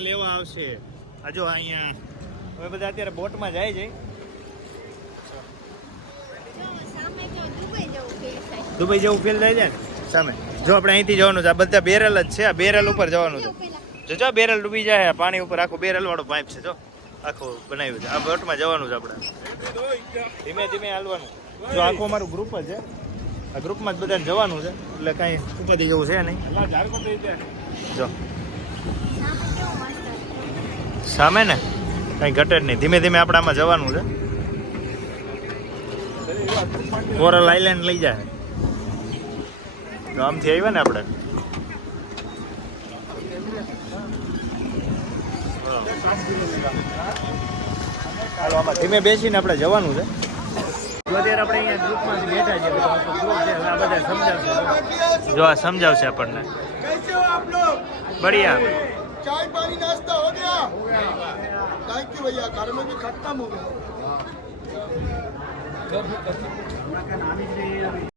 લેવા આવશે. અહીંયા, હવે બધા અત્યારે બોટમાં જાય છે. દુબઈ જવું ફીલ થાય છે સામે. જો આપણે અહીંથી જવાનું છે, આ બધા બેરલ જ છે, આ બેરલ ઉપર જવાનું છે. જો જો બેરલ ડૂબી જાય પાણી ઉપર આખું બેરલ વાળો પાઇપ છે, જો. આખું બનાવ્યું છે. આ બોટમાં જવાનું છે આપણે. ધીમે ધીમે હાલવાનું. જો, આખું અમારું ગ્રુપ જ છે. આ ગ્રુપમાં જ બધાને જવાનું છે, એટલે કાંઈ ઉપાધિ જેવું છે નહીં. જો. સામે ને? કાંઈ ઘટે જ નહીં. ધીમે ધીમે આપણે આમાં જવાનું છે. કોરલ આઈલેન્ડ લઈ જાય. તો આમથી આવ્યા ને આપણે? આમાં ધીમે બેસીને આપણે જવાનું છે. અત્યારે આપણે અહીંયા ગ્રુપમાં બેઠા છે બધો આખો group છે હવે આ બધા સમજાવશે જો આ સમજાવશે આપણને कैसे हो आप लोग બઢિયા चाय पानी नाश्ता हो गया थैंक यू भैया घर में भी खत्म हो गया